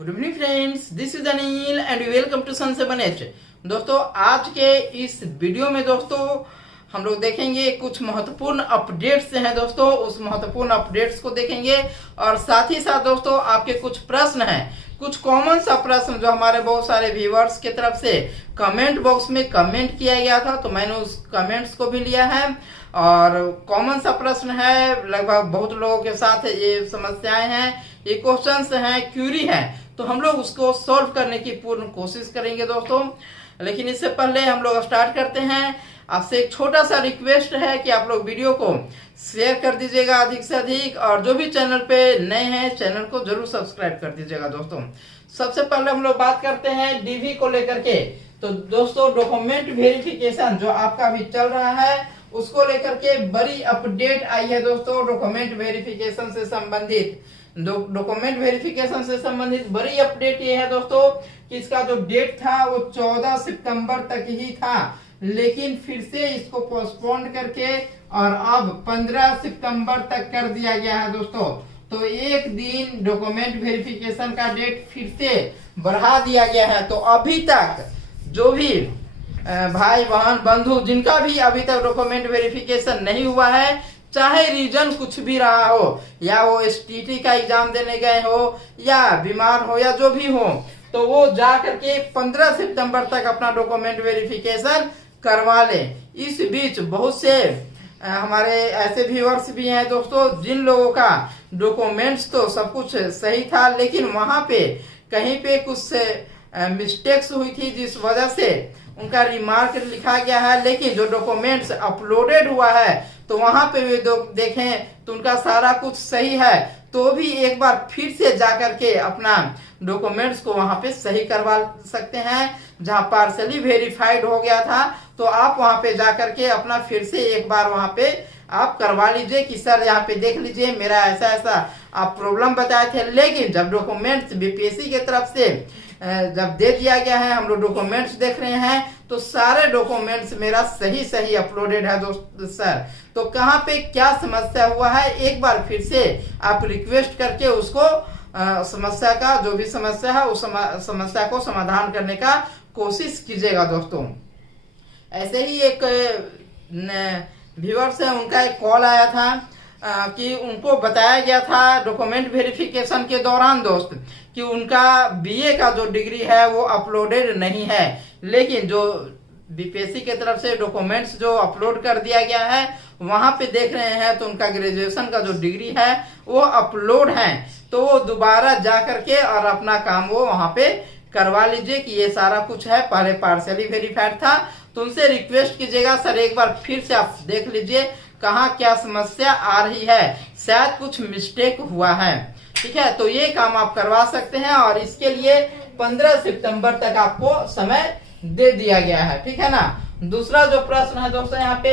Good evening friends, this is Anil and welcome to sun 7H। दोस्तों, आज के इस वीडियो में दोस्तों हम लोग देखेंगे कुछ महत्वपूर्ण अपडेट्स हैं। दोस्तों, उस महत्वपूर्ण अपडेट्स को देखेंगे और साथ ही साथ दोस्तों आपके कुछ प्रश्न हैं, कुछ कॉमन सा प्रश्न जो हमारे बहुत सारे व्यूअर्स की तरफ से कमेंट बॉक्स में कमेंट किया गया था, तो मैंने उस कमेंट्स को भी लिया है। और कॉमन सा प्रश्न है, लगभग बहुत लोगों के साथ ये समस्याएं हैं, ये क्वेश्चंस हैं, क्यूरी हैं, तो हम लोग उसको सॉल्व करने की पूर्ण कोशिश करेंगे दोस्तों। लेकिन इससे पहले हम लोग स्टार्ट करते हैं। आपसे एक छोटा सा रिक्वेस्ट है कि आप लोग वीडियो को शेयर कर दीजिएगा अधिक से अधिक, और जो भी चैनल पे नए हैं चैनल को जरूर सब्सक्राइब कर दीजिएगा दोस्तों। सबसे पहले हम लोग बात करते हैं डीवी को लेकर के। तो दोस्तों, डॉक्यूमेंट वेरिफिकेशन जो आपका अभी चल रहा है उसको लेकर के बड़ी अपडेट आई है दोस्तों। डॉक्यूमेंट वेरिफिकेशन से संबंधित डॉक्यूमेंट वेरिफिकेशन से संबंधित बड़ी अपडेट ये है दोस्तों कि इसका जो डेट था वो 14 सितंबर तक ही था, लेकिन फिर से इसको पोस्टपोन करके और अब 15 सितंबर तक कर दिया गया है दोस्तों। तो एक दिन डॉक्यूमेंट वेरिफिकेशन का डेट फिर से बढ़ा दिया गया है। तो अभी तक जो भी भाई बहन बंधु जिनका भी अभी तक डॉक्यूमेंट वेरिफिकेशन नहीं हुआ है, चाहे रीजन कुछ भी रहा हो, या वो एसटीटी का एग्जाम देने गए हो या बीमार हो या जो भी हो, तो वो जा करके 15 सितंबर तक अपना डॉक्यूमेंट वेरिफिकेशन करवा ले। इस बीच बहुत से हमारे ऐसे व्यूअर्स भी हैं दोस्तों जिन लोगों का डॉक्यूमेंट्स तो सब कुछ सही था, लेकिन वहां पे कहीं पे कुछ मिस्टेक्स हुई थी, जिस वजह से उनका रिमार्क लिखा गया है। लेकिन जो डॉक्यूमेंट्स अपलोडेड हुआ है तो वहां पे भी देखें तो उनका सारा कुछ सही है, तो भी एक बार फिर से जाकर के अपना डॉक्यूमेंट्स को वहां पे सही करवा सकते हैं। जहां पार्सली वेरीफाइड हो गया था तो आप वहां पे जाकर के अपना फिर से एक बार वहां पे आप करवा लीजिए कि सर यहाँ पे देख लीजिए मेरा ऐसा ऐसा आप प्रॉब्लम बताए थे। लेकिन जब डॉक्यूमेंट्स बीपीएससी की तरफ से जब दे दिया गया है, हम लोग डॉक्यूमेंट्स देख रहे हैं तो सारे डॉक्यूमेंट्स मेरा सही सही अपलोडेड है दोस्त सर। तो कहाँ पे क्या समस्या हुआ है, एक बार फिर से आप रिक्वेस्ट करके उसको समस्या का जो भी समस्या है उस समस्या को समाधान करने का कोशिश कीजिएगा दोस्तों। ऐसे ही एक व्यूअर्स है, उनका एक कॉल आया था कि उनको बताया गया था डॉक्यूमेंट वेरिफिकेशन के दौरान दोस्त कि उनका बीए का जो डिग्री है वो अपलोडेड नहीं है, लेकिन जो बीपीएससी की तरफ से डॉक्यूमेंट्स जो अपलोड कर दिया गया है वहां पे देख रहे हैं तो उनका ग्रेजुएशन का जो डिग्री है वो अपलोड है। तो वो दोबारा जा करके और अपना काम वो वहां पे करवा लीजिए कि ये सारा कुछ है, पहले पार्सली वेरीफाइड था। तो उनसे रिक्वेस्ट कीजिएगा सर एक बार फिर से आप देख लीजिए कहाँ क्या समस्या आ रही है, शायद कुछ मिस्टेक हुआ है। ठीक है, तो ये काम आप करवा सकते हैं और इसके लिए 15 सितंबर तक आपको समय दे दिया गया है। ठीक है ना। दूसरा जो प्रश्न है दोस्तों, यहाँ पे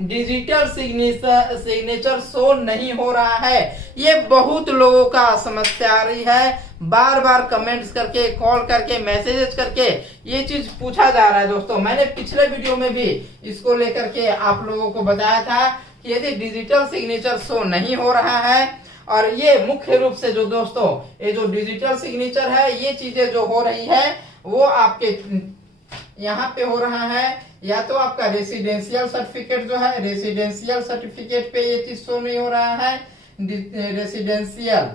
डिजिटल सिग्नेचर शो नहीं हो रहा है, ये बहुत लोगों का समस्या आ रही है। बार बार कमेंट्स करके, कॉल करके, मैसेजेस करके ये चीज पूछा जा रहा है दोस्तों। मैंने पिछले वीडियो में भी इसको लेकर के आप लोगों को बताया था कि यदि डिजिटल सिग्नेचर शो नहीं हो रहा है, और ये मुख्य रूप से जो दोस्तों ये जो डिजिटल सिग्नेचर है, ये चीजें जो हो रही है वो आपके यहाँ पे हो रहा है, या तो आपका रेसिडेंशियल सर्टिफिकेट जो है, रेसिडेंशियल सर्टिफिकेट पे ये चीज शो नहीं हो रहा है, रेसिडेंशियल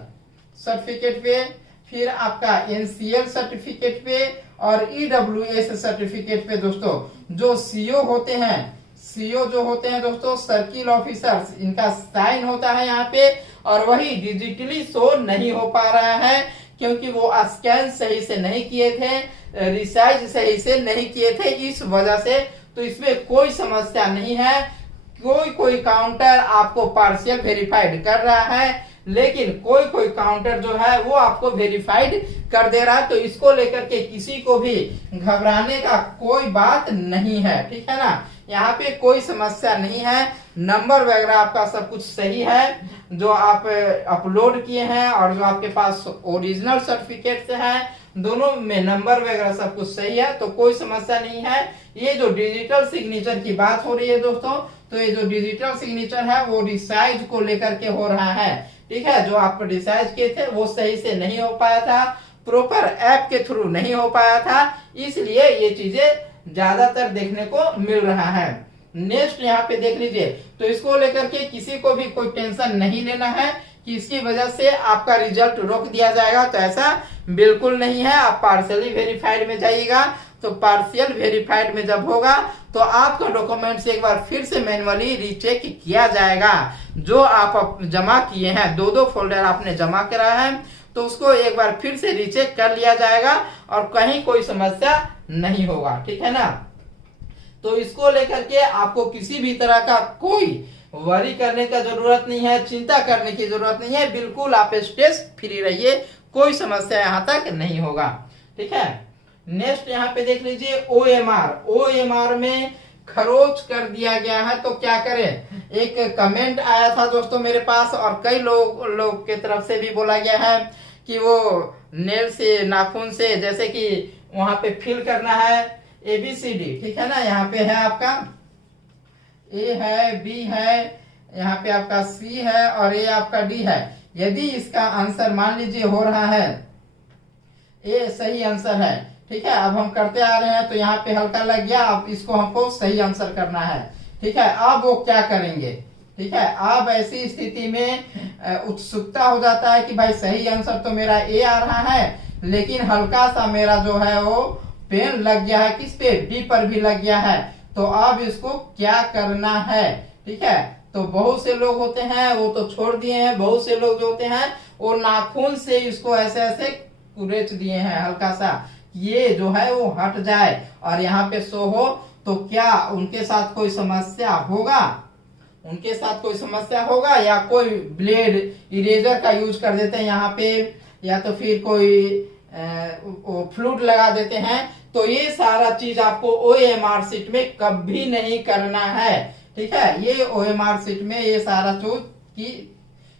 सर्टिफिकेट पे, फिर आपका एनसीएल सर्टिफिकेट पे और ईडब्ल्यूएस सर्टिफिकेट पे दोस्तों। जो सीओ होते हैं, सीओ जो होते हैं दोस्तों सर्किल ऑफिसर्स, इनका साइन होता है यहाँ पे, और वही डिजिटली शो नहीं हो पा रहा है क्योंकि वो स्कैन सही से नहीं किए थे, रिसाइज सही से नहीं किए थे, इस वजह से। तो इसमें कोई समस्या नहीं है, कोई काउंटर आपको पार्शियल वेरीफाइड कर रहा है, लेकिन कोई काउंटर जो है वो आपको वेरीफाइड कर दे रहा है। तो इसको लेकर के किसी को भी घबराने का कोई बात नहीं है। ठीक है ना, यहाँ पे कोई समस्या नहीं है, नंबर वगैरह आपका सब कुछ सही है जो आप अपलोड किए हैं, और जो आपके पास ओरिजिनल सर्टिफिकेट है दोनों में नंबर वगैरह सब कुछ सही है, तो कोई समस्या नहीं है। ये जो डिजिटल सिग्नेचर की बात हो रही है दोस्तों, तो ये जो डिजिटल सिग्नेचर है वो रिसाइज को लेकर के हो रहा है। ठीक है, जो आप रिसाइज किए थे वो सही से नहीं हो पाया था, प्रॉपर ऐप के थ्रू नहीं हो पाया था, इसलिए ये चीजें ज्यादातर देखने को मिल रहा है। नेक्स्ट यहाँ पे देख लीजिए, तो इसको लेकर के किसी को भी कोई टेंशन नहीं लेना है कि इसकी वजह से आपका रिजल्ट रोक दिया जाएगा, तो ऐसा बिल्कुल नहीं है। आप पार्शियली वेरीफाइड में जाइएगा, तो पार्शियल वेरीफाइड में जब होगा तो आपका डॉक्यूमेंट्स एक बार फिर से मैन्युअली रीचेक किया जाएगा। जो आप जमा किए हैं, 2 फोल्डर आपने जमा करा है, तो उसको एक बार फिर से रीचेक कर लिया जाएगा और कहीं कोई समस्या नहीं होगा, ठीक है ना। तो इसको लेकर के आपको किसी भी तरह का कोई वरी करने का जरूरत नहीं है, चिंता करने की जरूरत नहीं है, बिल्कुल आप स्ट्रेस फ्री रहिए, कोई समस्या यहाँ तक नहीं होगा, ठीक है। नेक्स्ट यहाँ पे देख लीजिए OMR में खरोच कर दिया गया है, तो क्या करें। एक कमेंट आया था दोस्तों मेरे पास, और कई लोग के तरफ से भी बोला गया है कि वो नेल से, नाखून से, जैसे कि वहां पे फिल करना है ABCD, ठीक है ना। यहाँ पे है आपका A है, B है, यहाँ पे आपका C है और ये आपका D है। यदि इसका आंसर मान लीजिए हो रहा है A सही आंसर है, ठीक है। अब हम करते आ रहे हैं, तो यहाँ पे हल्का लग गया, अब इसको हमको सही आंसर करना है, ठीक है। अब वो क्या करेंगे, ठीक है। अब ऐसी स्थिति में उत्सुकता हो जाता है कि भाई सही आंसर तो मेरा A आ रहा है, लेकिन हल्का सा मेरा जो है वो पेन लग गया है, किस पे, B पर भी लग गया है, तो अब इसको क्या करना है, ठीक है। तो बहुत से लोग होते हैं वो तो छोड़ दिए हैं, बहुत से लोग जो होते हैं वो नाखून से इसको ऐसे ऐसे कुरेच दिए हैं हल्का सा, ये जो है वो हट जाए और यहाँ पे शो हो। तो क्या उनके साथ कोई समस्या होगा, उनके साथ कोई समस्या होगा, या कोई ब्लेड इरेजर का यूज कर देते हैं यहाँ पे, या तो फिर कोई फ्लूट लगा देते हैं, तो ये सारा चीज आपको OMR शीट में कभी नहीं करना है, ठीक है। ये OMR शीट में ये सारा चीज की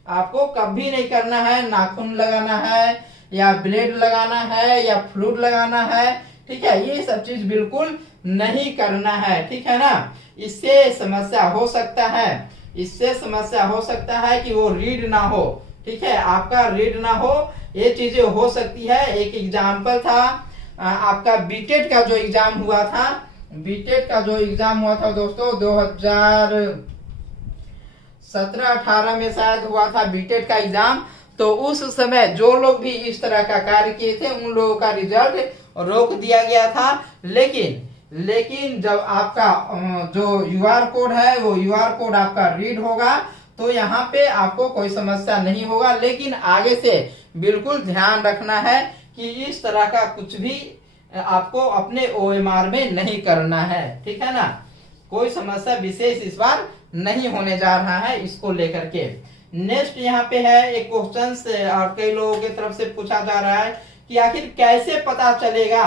आपको कभी नहीं करना है। नाखून लगाना है या ब्लेड लगाना है या फ्लूट लगाना है, ठीक है, ये सब चीज बिल्कुल नहीं करना है, ठीक है ना। इससे समस्या हो सकता है, इससे समस्या हो सकता है कि वो रीड ना हो, ठीक है, आपका रीड ना हो, ये चीजें हो सकती है। एक एग्जाम्पल था आपका बीटेट का जो एग्जाम हुआ था, बीटेट का जो एग्जाम हुआ था दोस्तों 2017-18 में शायद हुआ था बीटेट का एग्जाम। तो उस समय जो लोग भी इस तरह का कार्य किए थे उन लोगों का रिजल्ट रोक दिया गया था। लेकिन जब आपका जो UR कोड है वो UR कोड आपका रीड होगा तो यहाँ पे आपको कोई समस्या नहीं होगा। लेकिन आगे से बिल्कुल ध्यान रखना है कि इस तरह का कुछ भी आपको अपने OMR में नहीं करना है, ठीक है ना। कोई समस्या विशेष इस बार नहीं होने जा रहा है इसको लेकर के। नेक्स्ट यहाँ पे है एक क्वेश्चन और कई लोगों की तरफ से पूछा जा रहा है कि आखिर कैसे पता चलेगा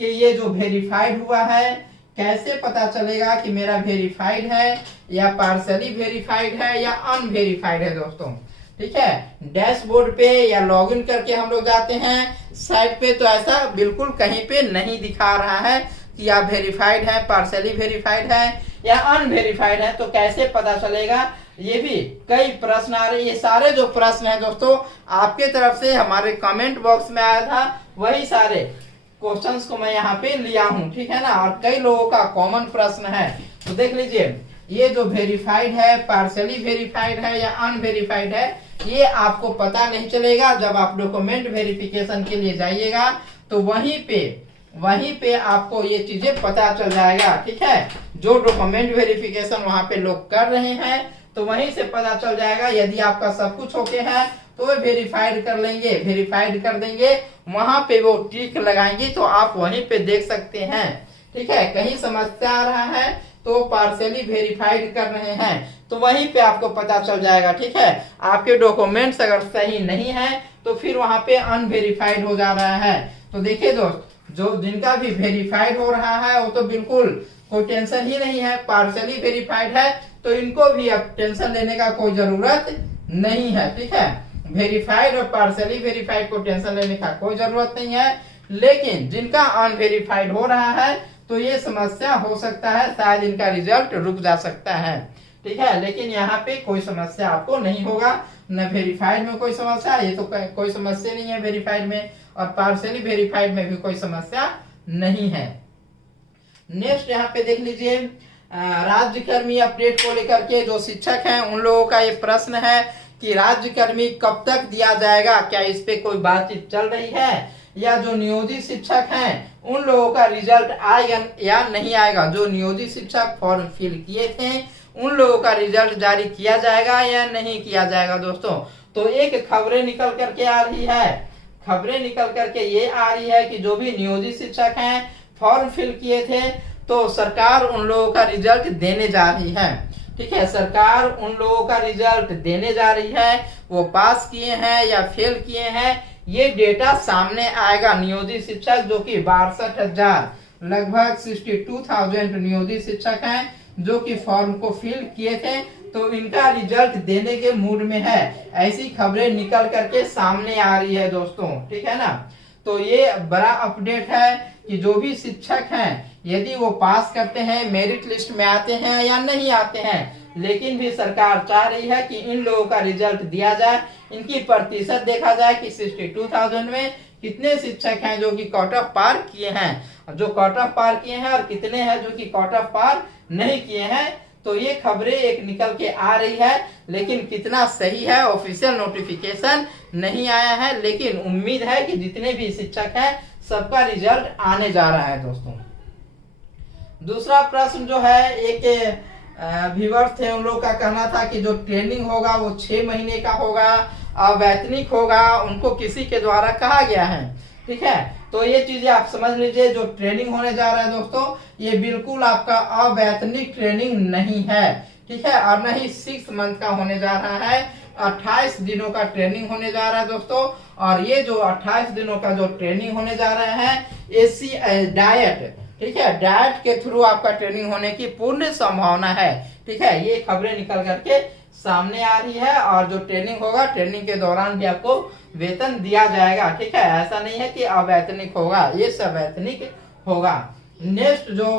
कि ये जो वेरीफाइड हुआ है, कैसे पता चलेगा कि मेरा वेरीफाइड है या पार्शियली वेरीफाइड है या अनवेरीफाइड है दोस्तों, ठीक है। डैशबोर्ड पे या लॉगिन करके हम लोग जाते हैं साइट पे, तो ऐसा बिल्कुल कहीं पे नहीं दिखा रहा है कि आप वेरीफाइड है, पार्शियली वेरीफाइड है या अनवेरीफाइड है। तो कैसे पता चलेगा, ये भी कई प्रश्न आ रहे। ये सारे जो प्रश्न हैं दोस्तों आपके तरफ से हमारे कमेंट बॉक्स में आया था, वही सारे क्वेश्चंस को मैं यहाँ पे लिया हूँ, ठीक है ना। और कई लोगों का कॉमन प्रश्न है, तो देख लीजिए ये जो वेरीफाइड है, पार्शियली वेरीफाइड है या अनवेरीफाइड है, ये आपको पता नहीं चलेगा। जब आप डॉक्यूमेंट वेरिफिकेशन के लिए जाइएगा तो वहीं पे आपको ये चीजें पता चल जाएगा, ठीक है। जो डॉक्यूमेंट वेरिफिकेशन वहां पे लोग कर रहे हैं तो वहीं से पता चल जाएगा। यदि आपका सब कुछ ओके है तो वे वेरीफाइड कर लेंगे, वेरीफाइड कर देंगे, वहां पे वो टिक लगाएंगे तो आप वहीं पे देख सकते हैं, ठीक है। कहीं समस्या आ रहा है तो पार्शियली वेरीफाइड कर रहे हैं तो वहीं पे आपको पता चल जाएगा, ठीक है। आपके डॉक्यूमेंट्स अगर सही नहीं है तो फिर वहां पे अनवेरीफाइड हो जा रहा है। तो देखिए दोस्त, जो जिनका भी वेरीफाइड हो रहा है वो तो बिल्कुल कोई टेंशन ही नहीं है। पार्शियली वेरीफाइड है तो इनको भी अब टेंशन लेने का कोई जरूरत नहीं है, ठीक है। वेरीफाइड और पार्शियली वेरीफाइड को टेंशन लेने का कोई जरूरत नहीं है। लेकिन जिनका अनवेरीफाइड हो रहा है तो ये समस्या हो सकता है, शायद इनका रिजल्ट रुक जा सकता है, ठीक है। लेकिन यहाँ पे कोई समस्या आपको नहीं होगा, न वेरीफाइड में कोई समस्या, ये तो कोई समस्या नहीं है वेरीफाइड में, और पार्शियली वेरीफाइड में भी कोई समस्या नहीं है। नेक्स्ट यहाँ पे देख लीजिए, राज्य कर्मी अपडेट को लेकर के जो शिक्षक हैं उन लोगों का ये प्रश्न है कि राज्य कर्मी कब तक दिया जाएगा, क्या इस पे कोई बातचीत चल रही है, या जो नियोजित शिक्षक हैं उन लोगों का रिजल्ट आएगा या नहीं आएगा। जो नियोजित शिक्षक फॉर्म फिल किए थे उन लोगों का रिजल्ट जारी किया जाएगा या नहीं किया जाएगा। दोस्तों तो एक खबरें निकल करके आ रही है, खबरें निकल करके ये आ रही है कि जो भी नियोजित शिक्षक हैं फॉर्म फिल किए थे तो सरकार उन लोगों का रिजल्ट देने जा रही है। ठीक है, सरकार उन लोगों का रिजल्ट देने जा रही है, वो पास किए हैं या फेल किए हैं ये डेटा सामने आएगा। नियोजित शिक्षक जो कि 62,000 लगभग 62,000 नियोजित शिक्षक हैं जो कि फॉर्म को फिल किए थे, तो इनका रिजल्ट देने के मूड में है। ऐसी खबरें निकल करके सामने आ रही है दोस्तों, ठीक है ना। तो ये बड़ा अपडेट है कि जो भी शिक्षक हैं यदि वो पास करते हैं, मेरिट लिस्ट में आते हैं या नहीं आते हैं, लेकिन भी सरकार चाह रही है कि इन लोगों का रिजल्ट दिया जाए, इनकी प्रतिशत देखा जाए कि 62,000 में कितने शिक्षक हैं जो कि कट ऑफ पार किए हैं, जो कट ऑफ पार किए हैं और कितने हैं जो कि कट ऑफ पार नहीं किए हैं। तो ये खबरें एक निकल के आ रही है, लेकिन कितना सही है ऑफिशियल नोटिफिकेशन नहीं आया है, लेकिन उम्मीद है कि जितने भी शिक्षक हैं सबका रिजल्ट आने जा रहा है। दोस्तों दूसरा प्रश्न जो है, एक व्यूअर्स थे उन लोग का कहना था कि जो ट्रेनिंग होगा वो 6 महीने का होगा, अवैतनिक होगा, उनको किसी के द्वारा कहा गया है। ठीक है, तो ये चीजें आप समझ लीजिए, जो ट्रेनिंग होने जा रहा है दोस्तों ये बिल्कुल आपका अवैतनिक ट्रेनिंग नहीं है। ठीक है, और न ही 6 मंथ का होने जा रहा है, 28 दिनों का ट्रेनिंग होने जा रहा है दोस्तों। और ये जो 28 दिनों का जो ट्रेनिंग होने जा रहा है एसी डाइट, ठीक है, डाइट के थ्रू आपका ट्रेनिंग होने की पूर्ण संभावना है। ठीक है, ये खबरें निकल करके सामने आ रही है, और जो ट्रेनिंग होगा ट्रेनिंग के दौरान भी आपको वेतन दिया जाएगा। ठीक है, ऐसा नहीं है कि अवैतनिक होगा, ये सवैतनिक होगा। नेक्स्ट जो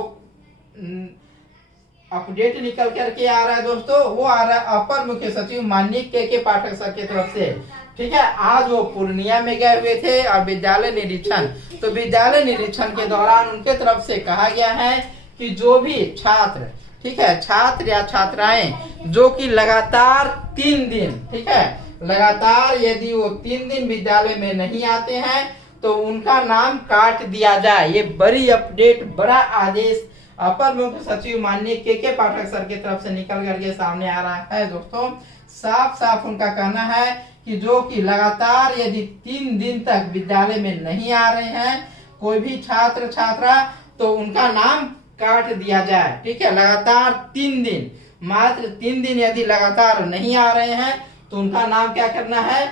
अपडेट निकल करके आ रहा है दोस्तों वो आ रहा है अपर मुख्य सचिव माननीय के पाठक सर की तरफ से। ठीक है, आज वो पूर्णिया में गए हुए थे और विद्यालय निरीक्षण, तो विद्यालय निरीक्षण के दौरान उनके तरफ से कहा गया है कि जो भी छात्र, ठीक है, छात्र या छात्राएं जो कि लगातार 3 दिन, ठीक है, लगातार यदि वो 3 दिन विद्यालय में नहीं आते हैं तो उनका नाम काट दिया जाए। ये बड़ी अपडेट, बड़ा आदेश अपर मुख्य सचिव माननीय के पाठक सर की तरफ से निकल करके सामने आ रहा है। दोस्तों साफ साफ उनका कहना है कि जो कि लगातार यदि 3 दिन तक विद्यालय में नहीं आ रहे हैं कोई भी छात्र छात्रा, तो उनका नाम काट दिया जाए। ठीक है, लगातार 3 दिन, मात्र 3 दिन यदि लगातार नहीं आ रहे हैं तो उनका नाम क्या करना है,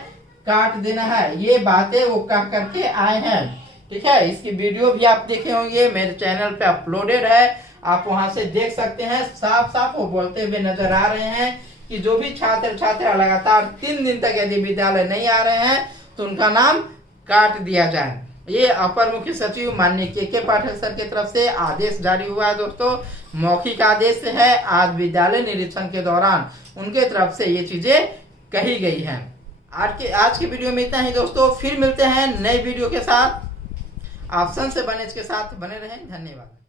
काट देना है। ये बातें वो कह करके आए हैं। ठीक है, इसकी वीडियो भी आप देखे होंगे, मेरे चैनल पे अपलोडेड है, आप वहां से देख सकते हैं। साफ साफ वो बोलते हुए नजर आ रहे हैं कि जो भी छात्र छात्रा लगातार 3 दिन तक यदि विद्यालय नहीं आ रहे हैं तो उनका नाम काट दिया जाए। ये अपर मुख्य सचिव माननीय के पाठक सर की तरफ से आदेश जारी हुआ है दोस्तों, मौखिक आदेश है। आज विद्यालय निरीक्षण के दौरान उनके तरफ से ये चीजें कही गई हैं। आज की वीडियो में इतना ही दोस्तों, फिर मिलते हैं नए वीडियो के साथ। ऑप्शन से बने के साथ बने रहें। धन्यवाद।